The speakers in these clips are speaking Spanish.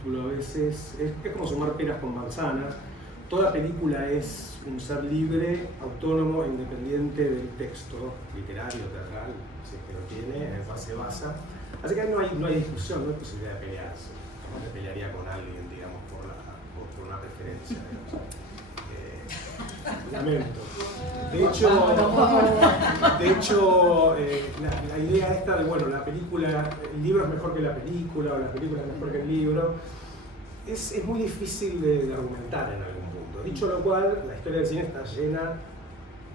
título a veces, es como sumar peras con manzanas. Toda película es un ser libre, autónomo, independiente del texto literario, teatral, si es que lo tiene, en el cual se basa. Así que no hay discusión, no hay posibilidad de pelearse. No se pelearía con alguien, digamos, por una preferencia. Lamento. De hecho, la idea esta de, bueno, el libro es mejor que la película, o la película es mejor que el libro, es muy difícil de argumentar en algún punto. Dicho lo cual, la historia del cine está llena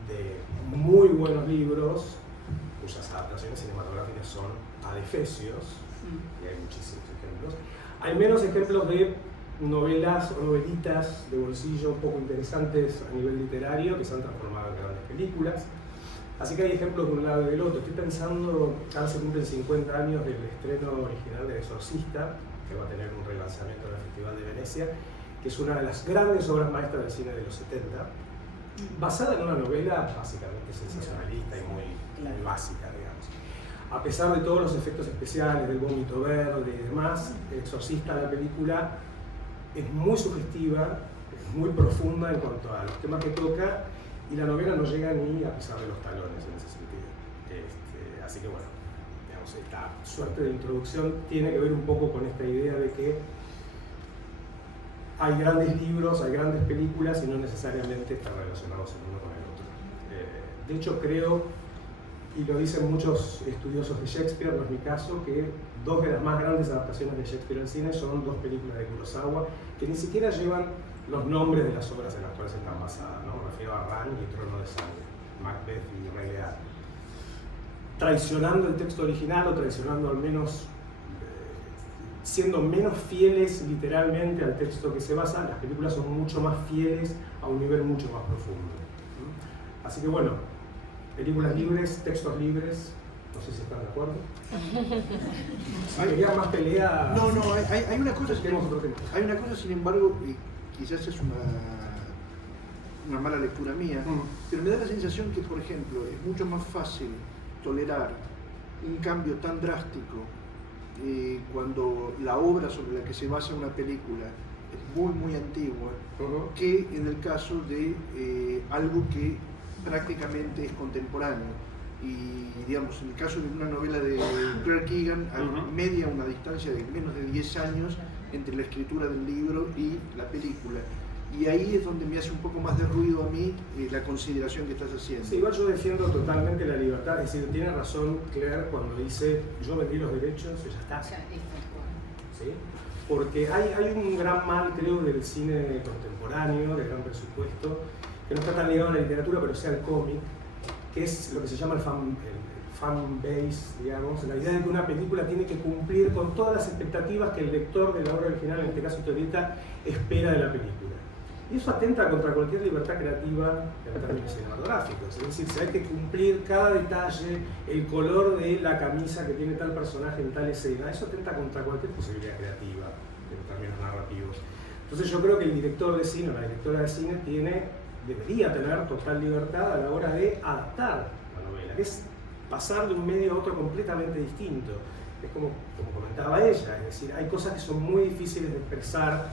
de muy buenos libros, cuyas adaptaciones cinematográficas son adefesios, y hay muchísimos ejemplos. Hay menos ejemplos de novelas o novelitas de bolsillo poco interesantes a nivel literario que se han transformado en grandes películas. Así que hay ejemplos de un lado y del otro. Estoy pensando, ahora se cumplen 50 años del estreno original de El Exorcista, que va a tener un relanzamiento en el Festival de Venecia, que es una de las grandes obras maestras del cine de los 70, basada en una novela básicamente sensacionalista y muy básica, digamos. A pesar de todos los efectos especiales, del vómito verde y demás, El Exorcista, la película, es muy sugestiva, es muy profunda en cuanto a los temas que toca, y la novela no llega ni a pisar de los talones en ese sentido. Así que bueno, digamos, esta suerte de introducción tiene que ver un poco con esta idea de que hay grandes libros, hay grandes películas y no necesariamente están relacionados el uno con el otro. De hecho, creo, y lo dicen muchos estudiosos de Shakespeare, no es mi caso, que dos de las más grandes adaptaciones de Shakespeare al cine son dos películas de Kurosawa que ni siquiera llevan los nombres de las obras en las cuales están basadas, ¿no? Me refiero a Ran y Trono de Sangre, Macbeth y Rey Lear. Traicionando el texto original, o traicionando al menos, siendo menos fieles literalmente al texto que se basa, las películas son mucho más fieles a un nivel mucho más profundo. Así que bueno, películas libres, textos libres, no sé si están de acuerdo. Quería más pelea. No, hay una cosa, sin embargo, y quizás es una mala lectura mía, pero me da la sensación que, por ejemplo, es mucho más fácil tolerar un cambio tan drástico cuando la obra sobre la que se basa una película es muy, muy antigua, que en el caso de algo que prácticamente es contemporáneo. Y digamos, en el caso de una novela de Claire Keegan, media una distancia de menos de 10 años entre la escritura del libro y la película. Y ahí es donde me hace un poco más de ruido a mí la consideración que estás haciendo. Sí, igual yo defiendo totalmente la libertad, es decir, tiene razón Claire cuando dice yo vendí los derechos y ya está. ¿Sí? Porque hay un gran mal, creo, del cine contemporáneo, de gran presupuesto, que no está tan ligado a la literatura, pero sea el cómic, que es lo que se llama el fan base, digamos, la idea de que una película tiene que cumplir con todas las expectativas que el lector de la obra original, en este caso historieta, espera de la película. Y eso atenta contra cualquier libertad creativa en términos cinematográficos. Es decir, si hay que cumplir cada detalle, el color de la camisa que tiene tal personaje en tal escena, eso atenta contra cualquier posibilidad creativa en términos narrativos. Entonces yo creo que el director de cine o la directora de cine debería tener total libertad a la hora de adaptar la novela, que es pasar de un medio a otro completamente distinto. Es como comentaba ella, es decir, hay cosas que son muy difíciles de expresar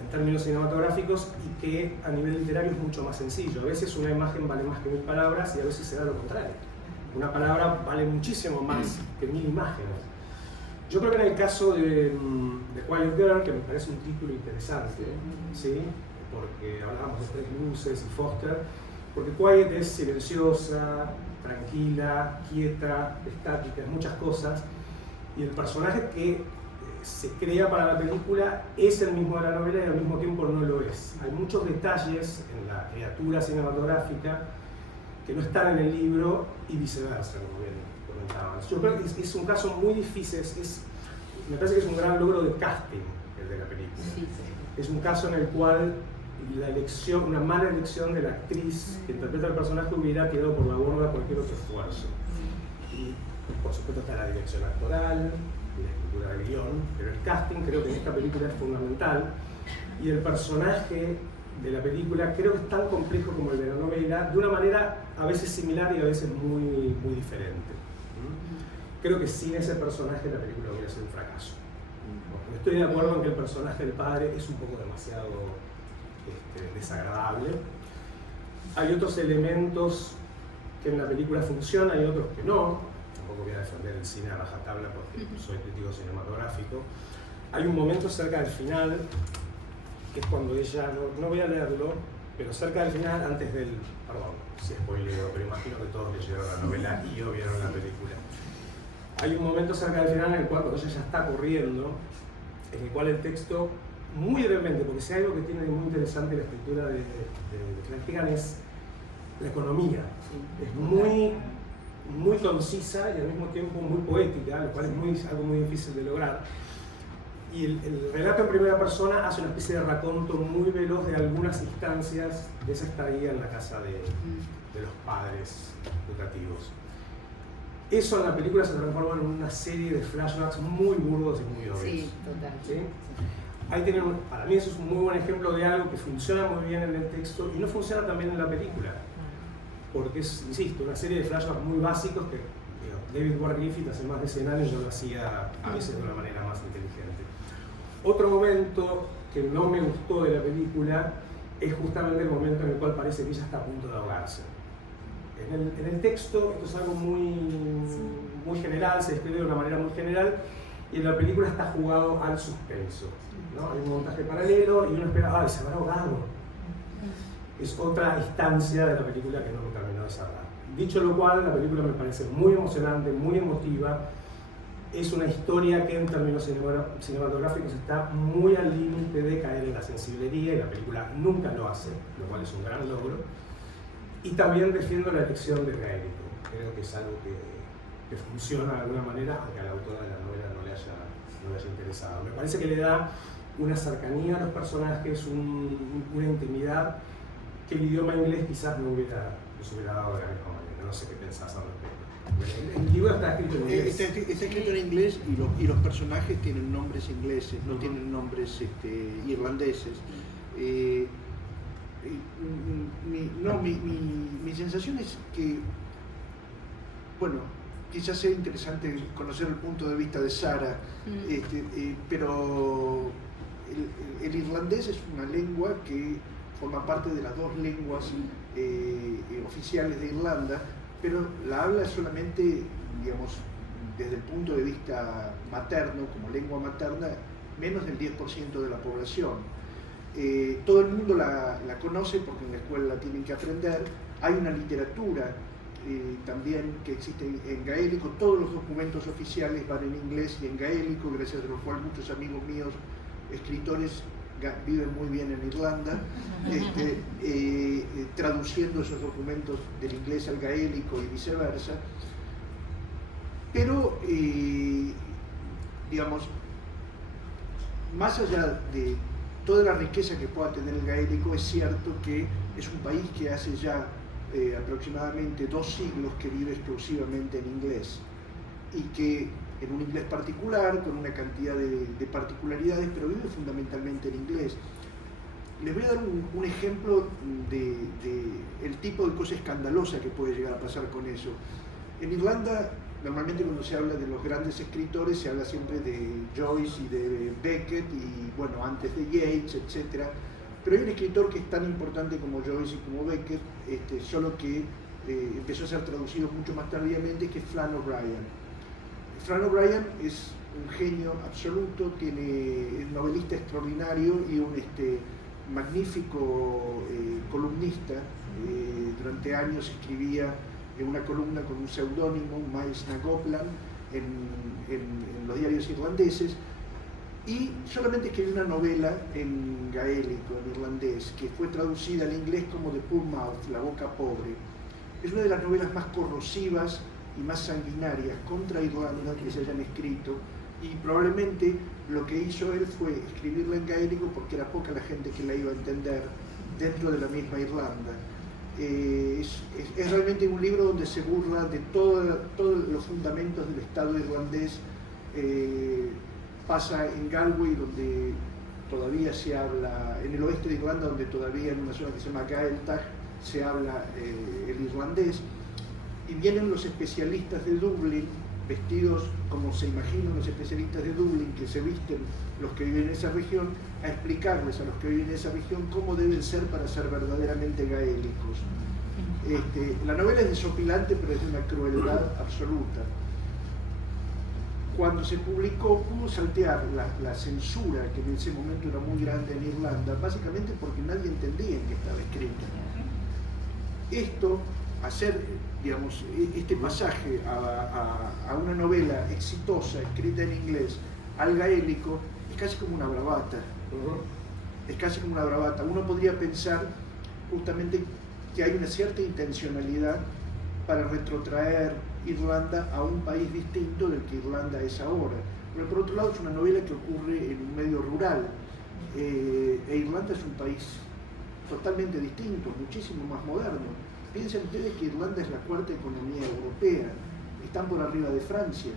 en términos cinematográficos y que a nivel literario es mucho más sencillo. A veces una imagen vale más que 1000 palabras y a veces se da lo contrario. Una palabra vale muchísimo más que 1000 imágenes. Yo creo que en el caso de Quiet Girl, que me parece un título interesante, ¿sí? Porque hablábamos de Tres Luces y Foster, porque Quiet es silenciosa, tranquila, quieta, estática, muchas cosas, y el personaje que se crea para la película es el mismo de la novela y al mismo tiempo no lo es. Hay muchos detalles en la criatura cinematográfica que no están en el libro y viceversa, como bien comentaban. Yo creo que es un caso muy difícil, me parece que es un gran logro de casting el de la película. Sí. Es un caso en el cual la elección, una mala elección de la actriz que interpreta el personaje hubiera quedado por la borda cualquier otro esfuerzo. Y por supuesto está la dirección actoral y la escritura del guión, pero el casting creo que en esta película es fundamental, y el personaje de la película creo que es tan complejo como el de la novela, de una manera a veces similar y a veces muy, muy diferente. Creo que sin ese personaje la película hubiera sido un fracaso. Estoy de acuerdo en que el personaje del padre es un poco demasiado desagradable. Hay otros elementos que en la película funcionan y otros que no. Tampoco voy a defender el cine a rajatabla porque soy crítico cinematográfico. Hay un momento cerca del final, que es cuando ella, no voy a leerlo, pero cerca del final, antes del, perdón, si spoileo, pero imagino que todos leyeron la novela y o vieron la película. Hay un momento cerca del final en el cual, cuando ella ya está corriendo, en el cual el texto, muy brevemente, porque si hay algo que tiene de muy interesante la escritura de Claire Keegan es la economía. Es muy concisa y al mismo tiempo muy poética, lo cual es algo muy difícil de lograr. Y el relato en primera persona hace una especie de raconto muy veloz de algunas instancias de esa estadía en la casa de los padres putativos. Eso en la película se transforma en una serie de flashbacks muy burdos y muy obvios. Sí, total. ¿Sí? Ahí tienen, para mí eso es un muy buen ejemplo de algo que funciona muy bien en el texto y no funciona también en la película. Porque es, insisto, una serie de flashbacks muy básicos que David Ward Griffith hace más de 100 años yo lo hacía a veces de una manera más inteligente. Otro momento que no me gustó de la película es justamente el momento en el cual parece que ella está a punto de ahogarse. En el texto esto es algo muy general, se describe de una manera muy general y en la película está jugado al suspenso, ¿no? Hay un montaje paralelo y uno espera, ¡ay, se habrá ahogado! Es otra instancia de la película que no me terminó de cerrar. Dicho lo cual, la película me parece muy emocionante, muy emotiva. Es una historia que en términos cinematográficos está muy al límite de caer en la sensiblería y la película nunca lo hace, lo cual es un gran logro. Y también defiendo la elección del gaélico. Creo que es algo que funciona de alguna manera, aunque a la autora de la novela no le haya interesado. Me parece que le da una cercanía a los personajes, una intimidad que el idioma inglés quizás no les hubiera dado de la misma manera. No sé qué pensás al respecto. El libro está escrito en inglés. Está escrito en inglés y los personajes tienen nombres ingleses, no tienen nombres irlandeses. Mi sensación es que, bueno, quizás sea interesante conocer el punto de vista de Sara, pero el irlandés es una lengua que forma parte de las dos lenguas oficiales de Irlanda, pero la habla solamente, digamos, desde el punto de vista materno, como lengua materna, menos del 10% de la población. Todo el mundo la conoce porque en la escuela la tienen que aprender. Hay una literatura también que existe en gaélico. Todos los documentos oficiales van en inglés y en gaélico, gracias a lo cual muchos amigos míos, escritores, viven muy bien en Irlanda, traduciendo esos documentos del inglés al gaélico y viceversa. Pero, digamos, más allá de toda la riqueza que pueda tener el gaélico, es cierto que es un país que hace ya aproximadamente 2 siglos que vive exclusivamente en inglés y que en un inglés particular, con una cantidad de particularidades, pero vive fundamentalmente en inglés. Les voy a dar un ejemplo de el tipo de cosa escandalosa que puede llegar a pasar con eso. En Irlanda, normalmente cuando se habla de los grandes escritores, se habla siempre de Joyce y de Beckett, y bueno, antes de Yeats, etc. Pero hay un escritor que es tan importante como Joyce y como Beckett, solo que empezó a ser traducido mucho más tardíamente, que es Flann O'Brien. Flann O'Brien es un genio absoluto, es un novelista extraordinario y un magnífico columnista. Durante años escribía en una columna con un seudónimo, Miles na Goplan, en los diarios irlandeses, y solamente escribió una novela en gaélico, en irlandés, que fue traducida al inglés como The Poor Mouth, La boca pobre. Es una de las novelas más corrosivas y más sanguinarias contra Irlanda que se hayan escrito, y probablemente lo que hizo él fue escribirla en gaélico porque era poca la gente que la iba a entender dentro de la misma Irlanda. Es realmente un libro donde se burla de todos los fundamentos del Estado irlandés. Pasa en Galway, donde todavía se habla, en el oeste de Irlanda, donde todavía en una zona que se llama Gaeltacht se habla el irlandés, y vienen los especialistas de Dublín vestidos como se imaginan los especialistas de Dublín, que se visten los que viven en esa región, a explicarles a los que viven en esa región cómo deben ser para ser verdaderamente gaélicos. La novela es desopilante, pero es de una crueldad absoluta. Cuando se publicó, pudo saltear la censura, que en ese momento era muy grande en Irlanda, básicamente porque nadie entendía en qué estaba escrita. Esto, hacer, digamos, este pasaje a una novela exitosa, escrita en inglés, al gaélico, es casi como una bravata. Es casi como una bravata. Uno podría pensar justamente que hay una cierta intencionalidad para retrotraer Irlanda a un país distinto del que Irlanda es ahora. Pero por otro lado es una novela que ocurre en un medio rural, e Irlanda es un país totalmente distinto, muchísimo más moderno. Piensen ustedes que Irlanda es la cuarta economía europea, están por arriba de Francia.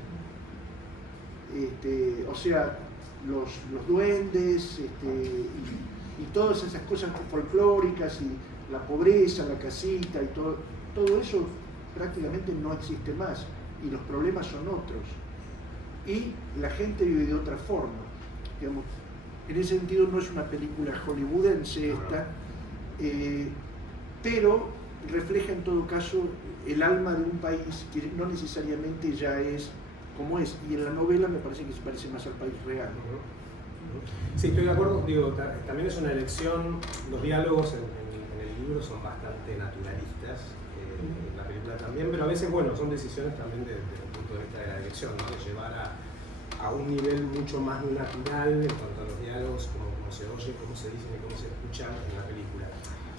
O sea, los duendes y todas esas cosas folclóricas y la pobreza, la casita y todo eso prácticamente no existe más y los problemas son otros. Y la gente vive de otra forma. Digamos, en ese sentido no es una película hollywoodense esta, pero refleja en todo caso el alma de un país que no necesariamente ya es como es, y en la novela me parece que se parece más al país real. Sí, estoy de acuerdo, digo, también es una elección, los diálogos en el libro son bastante naturalistas, en la película también, pero a veces, bueno, son decisiones también desde el punto de vista de la dirección, ¿no? De llevar a un nivel mucho más natural en cuanto a los diálogos, cómo se oye, cómo se dicen y cómo se escuchan en la película.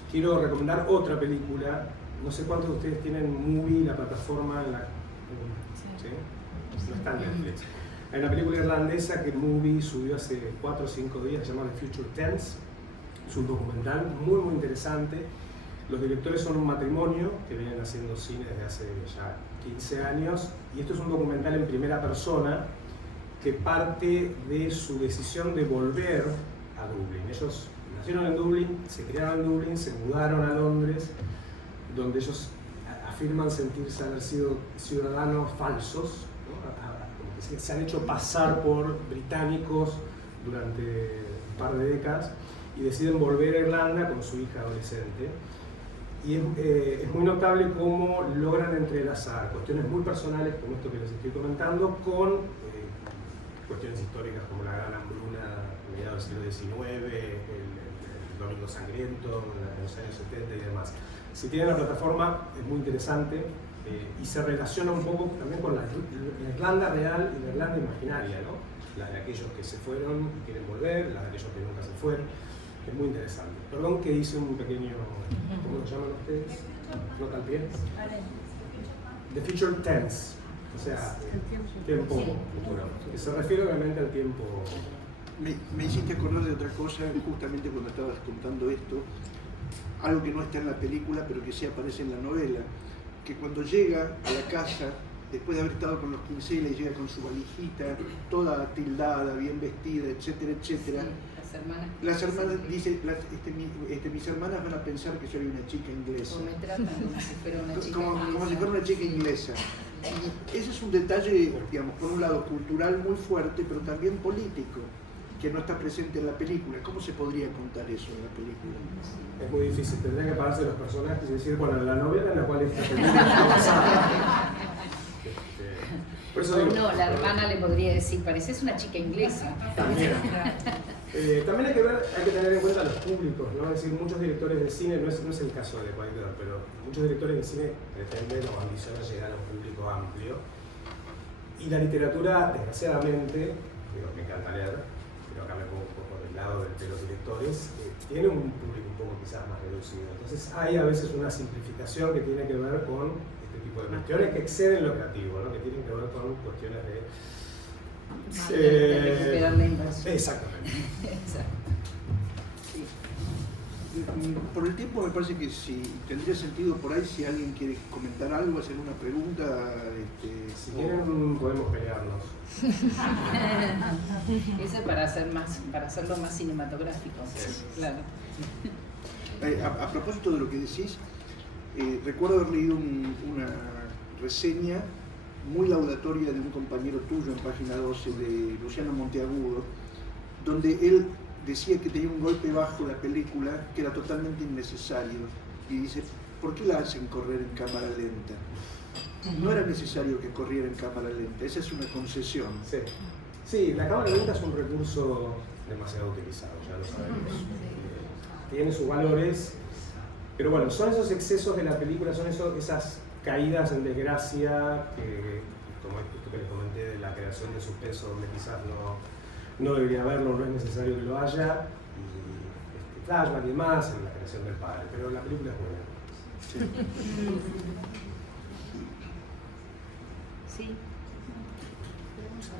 Quiero recomendar otra película, no sé cuántos de ustedes tienen Movie, la plataforma, ¿sí? No está en Netflix. Hay una película irlandesa que Movie subió hace 4 o 5 días, se llama The Future Tense. Es un documental muy muy interesante. Los directores son un matrimonio que vienen haciendo cine desde hace ya 15 años y esto es un documental en primera persona que parte de su decisión de volver a Dublín. Ellos nacieron en Dublín, se criaron en Dublín, se mudaron a Londres, donde ellos afirman sentirse haber sido ciudadanos falsos, ¿no? Se han hecho pasar por británicos durante un par de décadas y deciden volver a Irlanda con su hija adolescente. Y es muy notable cómo logran entrelazar cuestiones muy personales, como esto que les estoy comentando, con cuestiones históricas como la Gran Hambruna a mediados del siglo XIX, el Domingo Sangriento en los años 70 y demás. Si tienen la plataforma es muy interesante y se relaciona un poco también con la Irlanda real y la Irlanda imaginaria, ¿no? La de aquellos que se fueron y quieren volver, la de aquellos que nunca se fueron. Es muy interesante. Perdón que hice un pequeño, ¿cómo lo llaman ustedes? ¿Nota al pie? The Future Tense, o sea, tiempo futuro, que se refiere obviamente al tiempo. Me hiciste acordar de otra cosa justamente cuando estabas contando esto, algo que no está en la película pero que sí aparece en la novela, que cuando llega a la casa, después de haber estado con los quinceles, llega con su valijita, toda tildada, bien vestida, etcétera, etcétera. Sí, las hermanas dicen, mis hermanas van a pensar que soy una chica inglesa. O me tratan como si fuera una chica inglesa. Como si fuera una chica inglesa. Ese es un detalle, digamos, por un lado cultural muy fuerte, pero también político, que no está presente en la película. ¿Cómo se podría contar eso en la película? Es muy difícil, tendría que pararse los personajes y decir, bueno, la novela en la cual esta película está basada. Por eso digo, no, la hermana le podría decir, pareces una chica inglesa. También. También hay que tener en cuenta los públicos, ¿no? Es decir, muchos directores de cine, no es el caso de Wilder, pero muchos directores de cine pretenden o ambicionan llegar a un público amplio. Y la literatura, desgraciadamente, digo, me encanta leer, pero acá me pongo un poco del lado de los directores, tiene un público un poco quizás más reducido. Entonces hay a veces una simplificación que tiene que ver con este tipo de cuestiones que exceden lo creativo, ¿no? Que tienen que ver con cuestiones de recuperar la inversión. Exactamente. Exacto. Sí. Por el tiempo me parece que si tendría sentido por ahí si alguien quiere comentar algo, hacer una pregunta. Si quieren podemos pelearnos. Eso es para hacerlo más cinematográfico. Sí. Claro. A propósito de lo que decís, recuerdo haber leído una reseña muy laudatoria de un compañero tuyo en página 12, de Luciano Monteagudo, donde él decía que tenía un golpe bajo la película que era totalmente innecesario. Y dice, ¿por qué la hacen correr en cámara lenta? No era necesario que corriera en cámara lenta, esa es una concesión. Sí, sí, la cámara lenta es un recurso demasiado utilizado, ya lo sabemos. Tiene sus valores, pero bueno, son esos excesos de la película, son esas caídas en desgracia, como esto que les comenté de la creación de suspenso, donde quizás no debería haberlo, no es necesario que lo haya, y flashback y demás en la creación del padre, pero la película es buena. Sí. Sí.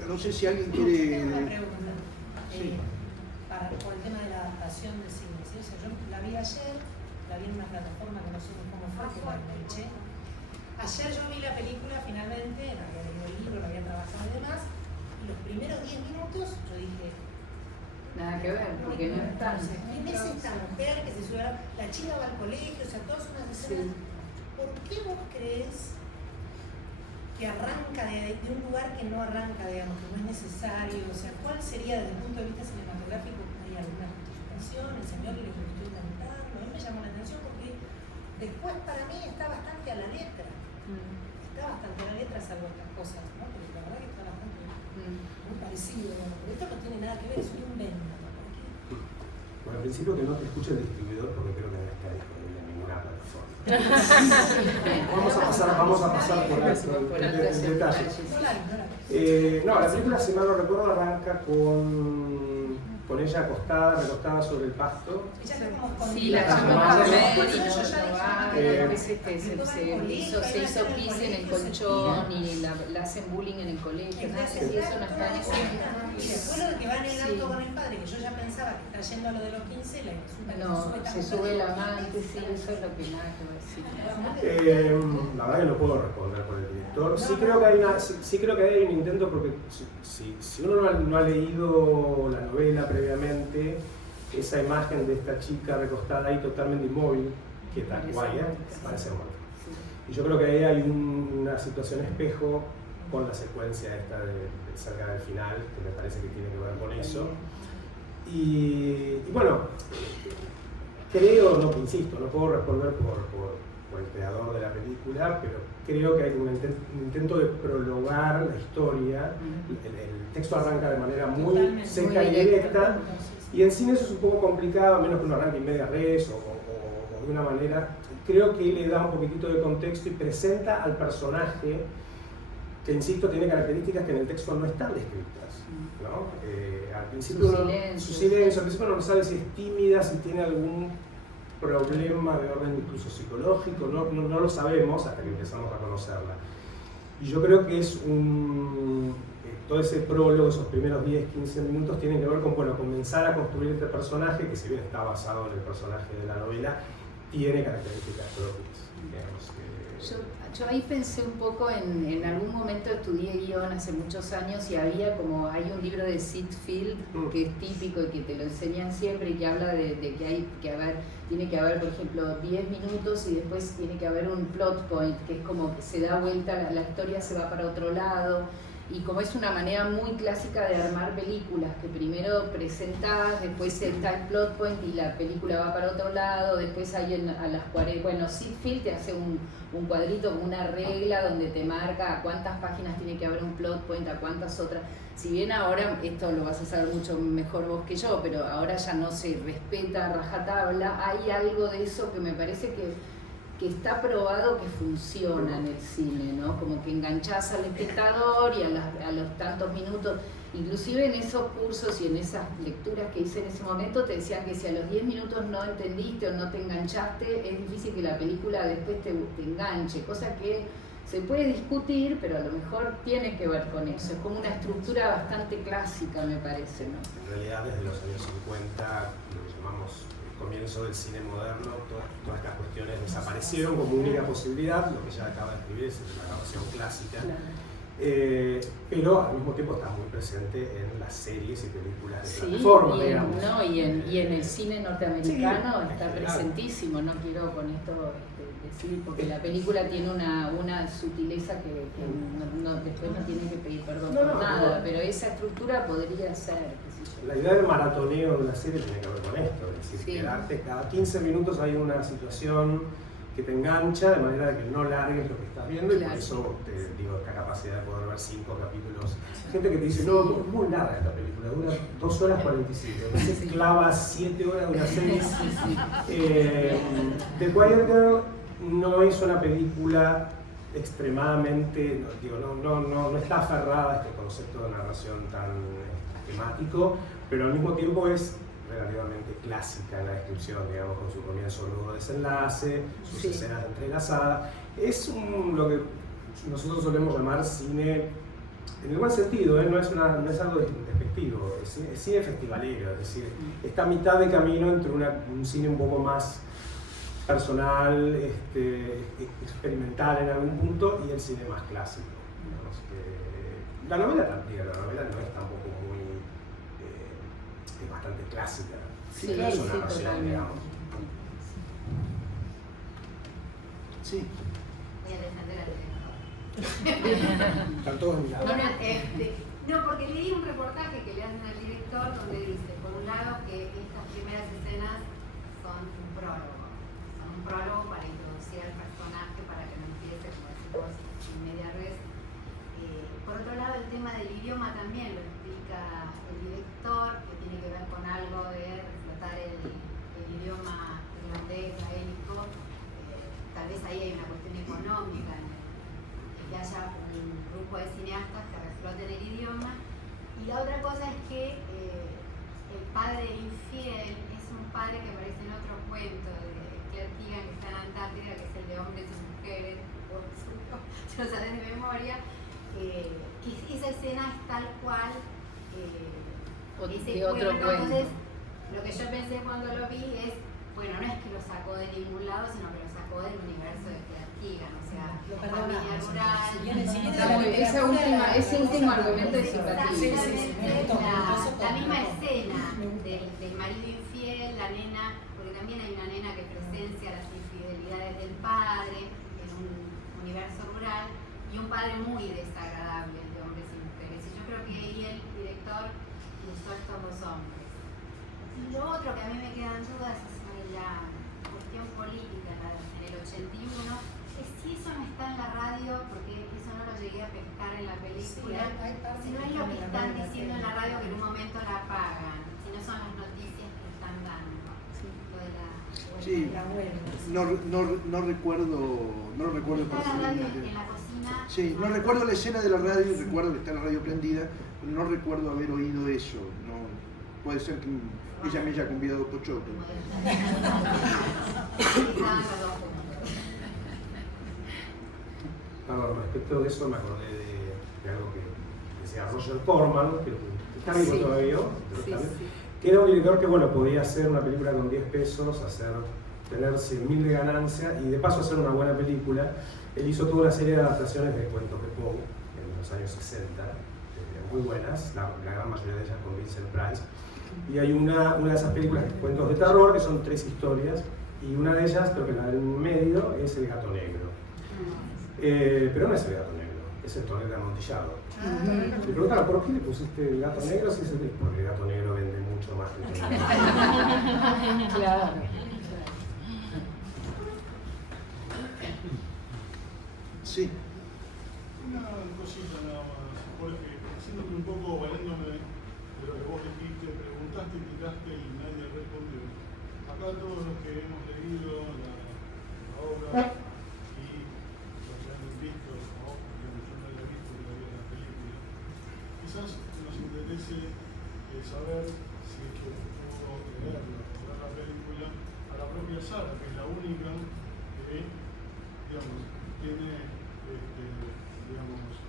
No sé si alguien quiere... Una pregunta. Sí. Por el tema de la adaptación de cine. ¿Sí? O sea, yo la vi ayer, la vi en una plataforma que no sé cómo fue, que la enganché. Ayer yo vi la película finalmente, había leído el libro, lo había trabajado y demás, y los primeros 10 minutos yo dije... Nada que ver, porque no están. ¿Quién es esta mujer que se sube a la chica va al colegio? O sea, todas unas escenas. Sí. ¿Por qué vos crees que arranca de un lugar que no arranca, digamos, que no es necesario? O sea, ¿cuál sería desde el punto de vista cinematográfico? ¿Hay alguna justificación? ¿El señor le gustó intentarlo? A mí me llamó la atención porque después para mí está bastante a la letra. Está bastante a la letra, salvo estas cosas, ¿no? Pero la verdad que está bastante muy parecido, ¿no? Pero esto no tiene nada que ver, es un invento. Bueno, al principio que no te escuche el distribuidor porque creo que no está disponible en ninguna plataforma. vamos a pasar por el detalle. No, la película, si mal no recuerdo, arranca con ella recostada sobre el pasto. Sí, la llama a comer y no va, después se hizo pis en el colchón y la hacen bullying en el colegio, nada, si eso no está en ese momento. Y después lo que van en auto con el padre, que yo ya pensaba que está yendo a lo de los 15, no, se sube la amante, sí, eso es lo que nada que ver, sí. La verdad que no puedo responder por el director. Sí creo que hay un intento, porque si uno no ha leído la novela previamente, esa imagen de esta chica recostada ahí totalmente inmóvil, que parece muerta. Y yo creo que ahí hay una situación espejo con la secuencia esta de cerca del final, que me parece que tiene que ver con eso. Y bueno, creo, insisto, no puedo responder por el creador de la película, pero creo que hay un intento de prologar la historia. El texto arranca de manera muy seca y directa, y en cine eso es un poco complicado, a menos que uno arranque en media res o de una manera. Creo que le da un poquitito de contexto y presenta al personaje, que insisto, tiene características que en el texto no están descritas, ¿no? Al principio su silencio, al principio no sabe si es tímida, si tiene algún problema de orden incluso psicológico, no lo sabemos hasta que empezamos a conocerla. Y yo creo que es todo ese prólogo, esos primeros 10-15 minutos tienen que ver con comenzar a construir este personaje, que si bien está basado en el personaje de la novela, tiene características propias, digamos. Yo ahí pensé un poco en algún momento estudié guión hace muchos años y hay un libro de Sid Field que es típico y que te lo enseñan siempre y que habla de que tiene que haber, por ejemplo, 10 minutos y después tiene que haber un plot point, que es como que se da vuelta, la historia se va para otro lado. Y como es una manera muy clásica de armar películas, que primero presentás, después está el plot point y la película va para otro lado, después hay a las 40, bueno, Sid Field te hace un cuadrito con una regla donde te marca a cuántas páginas tiene que haber un plot point, a cuántas otras. Si bien ahora, esto lo vas a saber mucho mejor vos que yo, pero ahora ya no se respeta a rajatabla, hay algo de eso que me parece que está probado que funciona en el cine, ¿no? Como que enganchás al espectador y a los tantos minutos, inclusive en esos cursos y en esas lecturas que hice en ese momento te decían que si a los 10 minutos no entendiste o no te enganchaste, es difícil que la película después te enganche, cosa que se puede discutir, pero a lo mejor tiene que ver con eso, es como una estructura bastante clásica, me parece, ¿no? En realidad desde los años 50, lo que llamamos comienzo del cine moderno, todas estas cuestiones desaparecieron como única posibilidad. Lo que ella acaba de escribir es una grabación clásica. pero al mismo tiempo está muy presente en las series y películas de plataforma, digamos. Y en el cine norteamericano está presentísimo, no quiero con esto decir, porque la película tiene una sutileza que después no tiene que pedir perdón por nada, pero esa estructura podría ser, qué sé yo. La idea del maratoneo de una serie tiene que ver con esto, es decir, quedarte cada 15 minutos hay una situación que te engancha de manera de que no largues lo que estás viendo, y por eso te digo, esta capacidad de poder ver 5 capítulos. Gente que te dice, no, es muy larga esta película, dura 2 horas 45, se clava 7 horas de una serie. The Quiet Girl no es una película extremadamente, no está aferrada a este concepto de narración tan temático, pero al mismo tiempo es relativamente clásica en la descripción, digamos, con su comienzo, luego desenlace, sus escenas entrelazadas. Es lo que nosotros solemos llamar cine, en el buen sentido, no es algo despectivo, es cine festivalero, es decir, está a mitad de camino entre un cine un poco más personal, experimental en algún punto, y el cine más clásico. Digamos, la novela no es tampoco es bastante clásica. Sí, totalmente. Digamos. Sí. Voy a defender al director. Están todos mirados. No, porque leí un reportaje que le hacen al director donde dice, por un lado, que estas primeras escenas son un prólogo. Son un prólogo para introducir al personaje, para que no empiece, como decimos, sin media res. Por otro lado, el tema del idioma también lo explica el director, que tiene que ver con algo de reflotar el idioma irlandés, gaélico. Tal vez ahí hay una cuestión económica, que haya un grupo de cineastas que refloten el idioma. Y la otra cosa es que el padre infiel es un padre que aparece en otro cuento de Claire Keegan, que está en Antártida, que es el de Hombres y Mujeres, por supuesto, se lo sabes de memoria. Que esa escena es tal cual ese otro cuento. Entonces, lo que yo pensé cuando lo vi es, bueno, no es que lo sacó de ningún lado, sino que lo sacó del universo de Claire Keegan, o sea, la familia rural. Ese último argumento es simpático. La misma escena del marido infiel, la nena, porque también hay una nena que presencia las infidelidades del padre en un universo rural, y un padre muy desagradable de Hombres y Mujeres. Y yo creo que ahí el director usó estos dos hombres. Y lo otro que a mí me quedan dudas es la cuestión política en el 81, es si eso no está en la radio, porque eso no lo llegué a pescar en la película, si no es lo que están diciendo en la radio que en un momento la apagan, si no son las noticias que están dando. Lo de no recuerdo está la radio en la cocina. Sí, no recuerdo la escena de la radio, recuerdo que está la radio prendida, pero no recuerdo haber oído eso. No, puede ser que ella me haya convidado pochoto. Respecto de eso me acordé de algo que decía Roger Corman, que está vivo todavía, que era un director que podía hacer una película con 10 pesos, tener 100.000 de ganancia y de paso hacer una buena película. Él hizo toda una serie de adaptaciones de cuentos de Poe en los años 60, muy buenas, la gran mayoría de ellas con Vincent Price. Y hay una de esas películas, cuentos de terror, que son 3 historias, y una de ellas, creo que la del medio, es El gato negro. Pero no es El gato negro, es El tonel de amontillado. Le preguntaron, ¿por qué le pusiste El gato negro? Si porque El gato negro vende mucho más que El tonel. Claro. Sí. Una cosita nada más, Jorge, haciéndote un poco, valiéndome de lo que vos dijiste, preguntaste y tiraste y nadie respondió. Acá todos los que hemos leído la obra y los que han visto la obra, digamos, yo no la he visto todavía la película, quizás nos interese saber si es que pudo leerla o ver la película a la propia Sara, que es la única que, digamos, tiene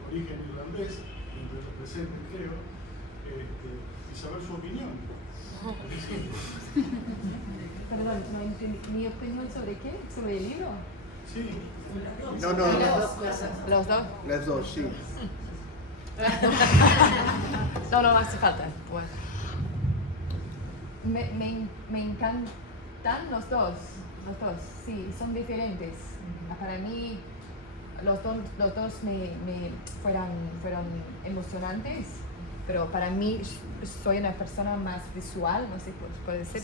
origen irlandés, entre los presentes creo, y saber su opinión. Perdón, no entendí. ¿Mi opinión sobre qué? ¿Sobre el libro? Sí. No. Las dos cosas. Los dos. Las dos, sí. No hace falta. Bueno. Me encantan los dos, sí, son diferentes. Para mí los dos me fueron emocionantes, pero para mí soy una persona más visual, no sé si puede ser,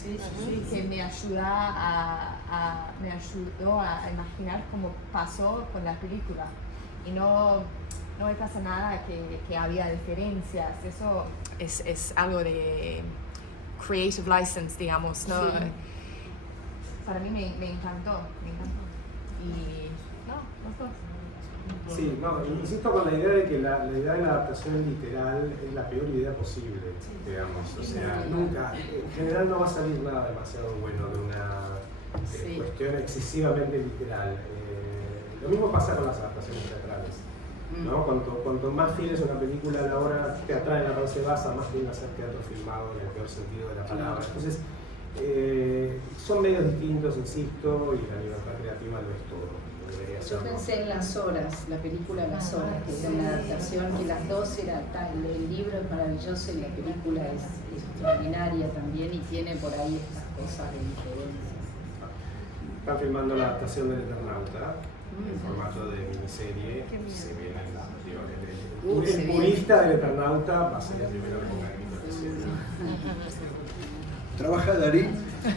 que me ayudó a imaginar cómo pasó con la película. Y no me pasa nada que había diferencias, eso es algo de creative license, digamos, ¿no? Sí. Para mí me encantó. Y los dos. Sí, no, insisto con la idea de que la idea de la adaptación literal es la peor idea posible, digamos. O sea, nunca, en general no va a salir nada demasiado bueno de una cuestión excesivamente literal. Lo mismo pasa con las adaptaciones teatrales, ¿no? Cuanto más fiel es una película a la obra teatral en la cual se basa, más bien va a ser teatro filmado en el peor sentido de la palabra. Entonces, son medios distintos, insisto, y la libertad creativa lo es todo. Yo pensé en Las Horas, la película Las Horas, que era una adaptación que las dos era tal, el libro es maravilloso y la película es extraordinaria también y tiene por ahí estas cosas de diferencias. Están filmando la adaptación del Eternauta en formato de miniserie. Se viene el purista del Eternauta va a ser el primero que ponga el grito de cielo. ¿Trabaja Darín?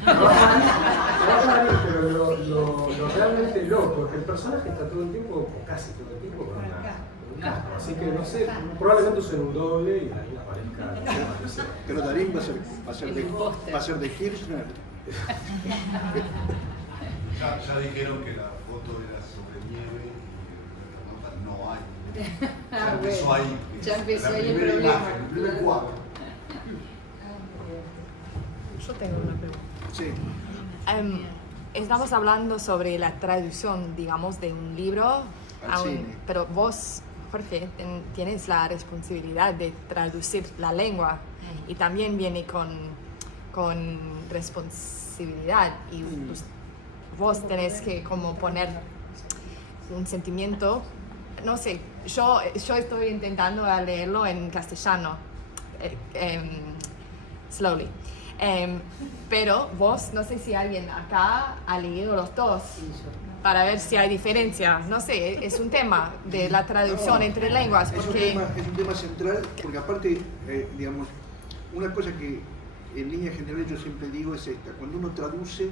Trabaja Darín, pero lo realmente loco es que el personaje está todo el tiempo, o casi todo el tiempo, con un casco. Así que no sé, probablemente usen un doble y Darín aparezca. Pero Darín va a ser de Kirchner. Ya dijeron que la foto era sobre nieve y no hay. Ya empezó ahí el problema. problema. El primer cuadro. Yo tengo una pregunta. Sí. Estamos hablando sobre la traducción, digamos, de un libro pero vos, Jorge, tienes la responsabilidad de traducir la lengua y también viene con responsabilidad y vos tenés que como poner un sentimiento, no sé, yo estoy intentando leerlo en castellano, slowly. Pero vos, no sé si alguien acá ha leído los dos para ver si hay diferencia. No sé, es un tema de la traducción entre lenguas. Porque Es un tema central, porque aparte, digamos, una cosa que en líneas generales yo siempre digo es esta: cuando uno traduce,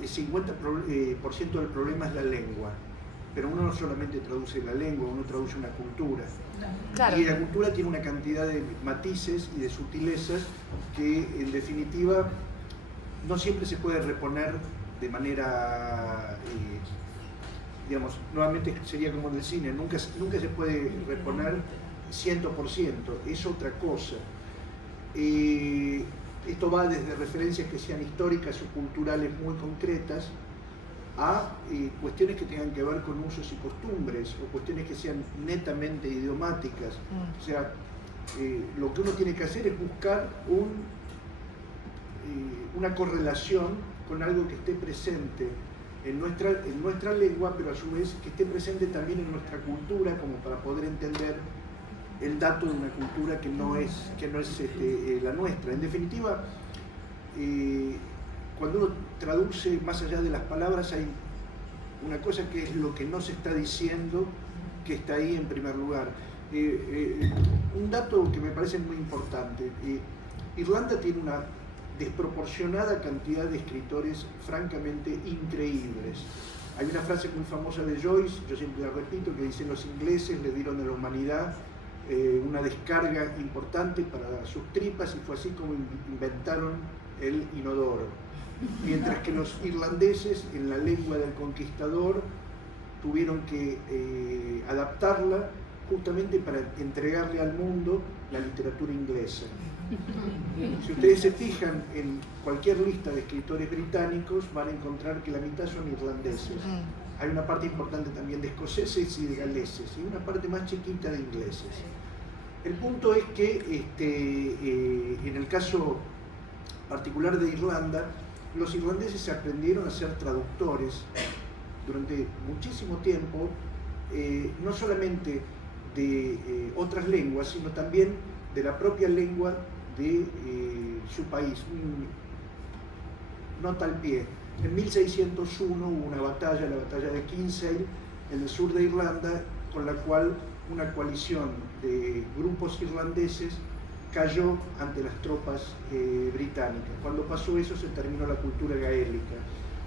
el 50% del problema es la lengua. Pero uno no solamente traduce la lengua, uno traduce una cultura. Claro. Y la cultura tiene una cantidad de matices y de sutilezas que, en definitiva, no siempre se puede reponer de manera, digamos, nuevamente sería como en el cine, nunca se puede reponer 100%, es otra cosa. Esto va desde referencias que sean históricas o culturales muy concretas, a cuestiones que tengan que ver con usos y costumbres o cuestiones que sean netamente idiomáticas. O sea, lo que uno tiene que hacer es buscar una correlación con algo que esté presente en nuestra lengua, pero a su vez que esté presente también en nuestra cultura, como para poder entender el dato de una cultura que no es la nuestra. En definitiva, cuando uno traduce más allá de las palabras, hay una cosa que es lo que no se está diciendo, que está ahí en primer lugar. Un dato que me parece muy importante: Irlanda tiene una desproporcionada cantidad de escritores francamente increíbles. Hay una frase muy famosa de Joyce, yo siempre la repito, que dice: los ingleses le dieron a la humanidad una descarga importante para sus tripas, y fue así como inventaron el inodoro. Mientras que los irlandeses, en la lengua del conquistador, tuvieron que adaptarla justamente para entregarle al mundo la literatura inglesa. Si ustedes se fijan en cualquier lista de escritores británicos, van a encontrar que la mitad son irlandeses. Hay una parte importante también de escoceses y de galeses, y una parte más chiquita de ingleses. El punto es que en el caso particular de Irlanda, los irlandeses aprendieron a ser traductores durante muchísimo tiempo, no solamente de otras lenguas, sino también de la propia lengua de su país. Nota al pie. En 1601 hubo una batalla, la batalla de Kinsale, en el sur de Irlanda, con la cual una coalición de grupos irlandeses cayó ante las tropas británicas. Cuando pasó eso se terminó la cultura gaélica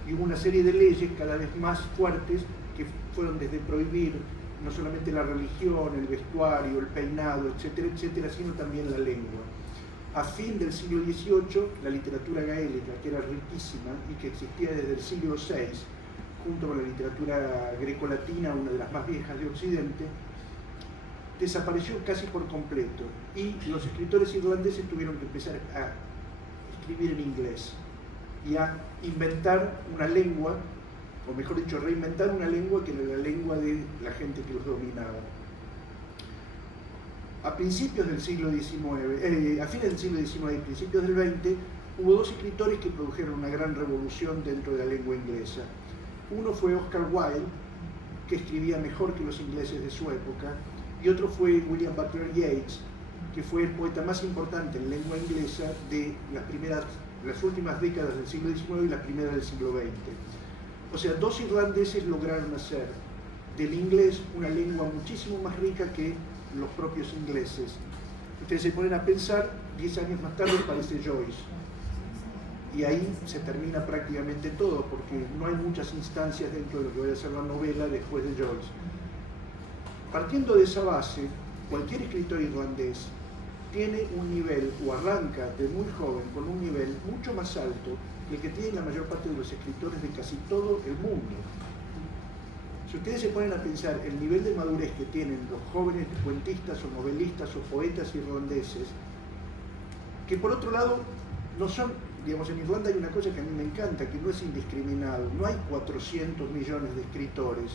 y hubo una serie de leyes cada vez más fuertes que fueron desde prohibir no solamente la religión, el vestuario, el peinado, etcétera, etcétera, sino también la lengua. A fin del siglo XVIII, la literatura gaélica, que era riquísima y que existía desde el siglo VI, junto con la literatura grecolatina, una de las más viejas de Occidente, desapareció casi por completo y los escritores irlandeses tuvieron que empezar a escribir en inglés y a inventar una lengua, o mejor dicho, reinventar una lengua que era la lengua de la gente que los dominaba. A principios del siglo XIX, a fines del siglo XIX y principios del XX, hubo dos escritores que produjeron una gran revolución dentro de la lengua inglesa. Uno fue Oscar Wilde, que escribía mejor que los ingleses de su época, y otro fue William Butler Yeats, que fue el poeta más importante en lengua inglesa de las últimas décadas del siglo XIX y las primeras del siglo XX. O sea, dos irlandeses lograron hacer del inglés una lengua muchísimo más rica que los propios ingleses. Ustedes se ponen a pensar, 10 años más tarde aparece Joyce. Y ahí se termina prácticamente todo, porque no hay muchas instancias dentro de lo que vaya a ser la novela después de Joyce. Partiendo de esa base, cualquier escritor irlandés tiene un nivel, o arranca de muy joven con un nivel mucho más alto que el que tiene la mayor parte de los escritores de casi todo el mundo. Si ustedes se ponen a pensar el nivel de madurez que tienen los jóvenes cuentistas o novelistas o poetas irlandeses, que por otro lado no son, digamos, en Irlanda hay una cosa que a mí me encanta, que no es indiscriminado, no hay 400 millones de escritores.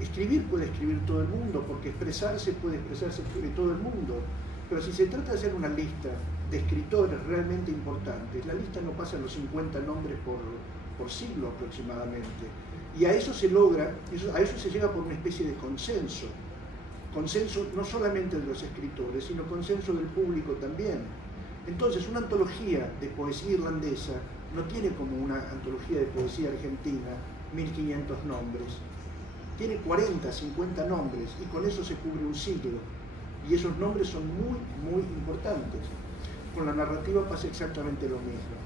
Escribir puede escribir todo el mundo, porque expresarse puede expresarse todo el mundo, pero si se trata de hacer una lista de escritores realmente importantes, la lista no pasa los 50 nombres por siglo aproximadamente. Y a eso se logra, a eso se llega por una especie de consenso no solamente de los escritores, sino consenso del público también. Entonces, una antología de poesía irlandesa no tiene como una antología de poesía argentina 1500 nombres, tiene 40, 50 nombres y con eso se cubre un siglo. Y esos nombres son muy, muy importantes. Con la narrativa pasa exactamente lo mismo.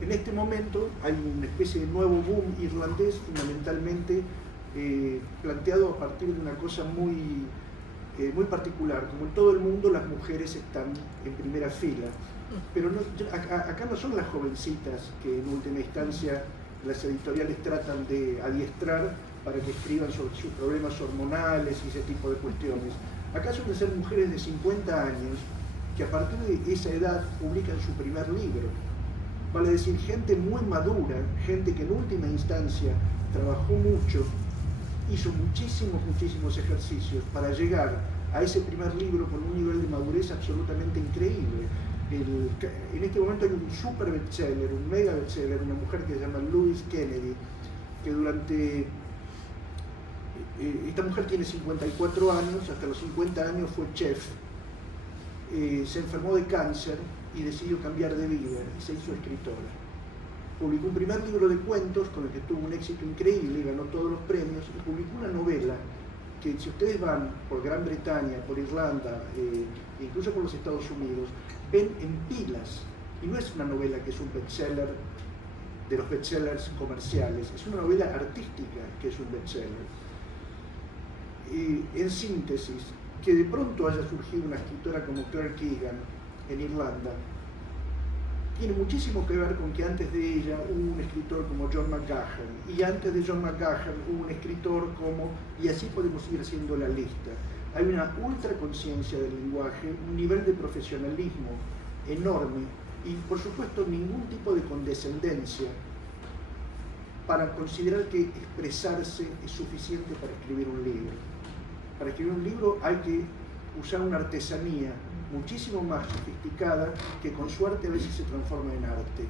En este momento hay una especie de nuevo boom irlandés, fundamentalmente planteado a partir de una cosa muy particular. Como en todo el mundo, las mujeres están en primera fila. Pero acá no son las jovencitas que en última instancia las editoriales tratan de adiestrar para que escriban sobre sus problemas hormonales y ese tipo de cuestiones. Acá suelen ser mujeres de 50 años que a partir de esa edad publican su primer libro. Vale decir, gente muy madura, gente que en última instancia trabajó mucho, hizo muchísimos ejercicios para llegar a ese primer libro con un nivel de madurez absolutamente increíble. En este momento hay un super bestseller, un mega bestseller, una mujer que se llama Louise Kennedy, que esta mujer tiene 54 años, hasta los 50 años fue chef, se enfermó de cáncer y decidió cambiar de vida y se hizo escritora. Publicó un primer libro de cuentos con el que tuvo un éxito increíble, ganó todos los premios, y publicó una novela que, si ustedes van por Gran Bretaña, por Irlanda, incluso por los Estados Unidos, ven en pilas, y no es una novela que es un bestseller de los bestsellers comerciales, es una novela artística que es un bestseller. En síntesis, que de pronto haya surgido una escritora como Claire Keegan en Irlanda, tiene muchísimo que ver con que antes de ella hubo un escritor como John McGahern, y antes de John McGahern hubo un escritor como, y así podemos ir haciendo la lista. Hay una ultra conciencia del lenguaje, un nivel de profesionalismo enorme y, por supuesto, ningún tipo de condescendencia para considerar que expresarse es suficiente para escribir un libro. Para escribir un libro hay que usar una artesanía muchísimo más sofisticada que con suerte a veces se transforma en arte.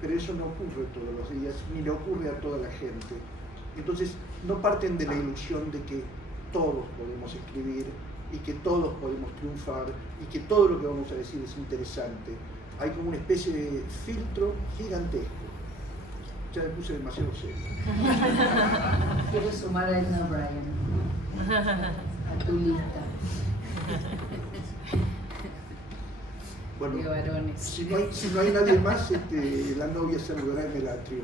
Pero eso no ocurre todos los días, ni le ocurre a toda la gente. Entonces no parten de la ilusión de que todos podemos escribir y que todos podemos triunfar y que todo lo que vamos a decir es interesante. Hay como una especie de filtro gigantesco. Ya me puse demasiado serio. Quiero sumar a Edna Bryan a tu lista. Bueno, de varones. Si no hay nadie más, la novia saludará en el atrio.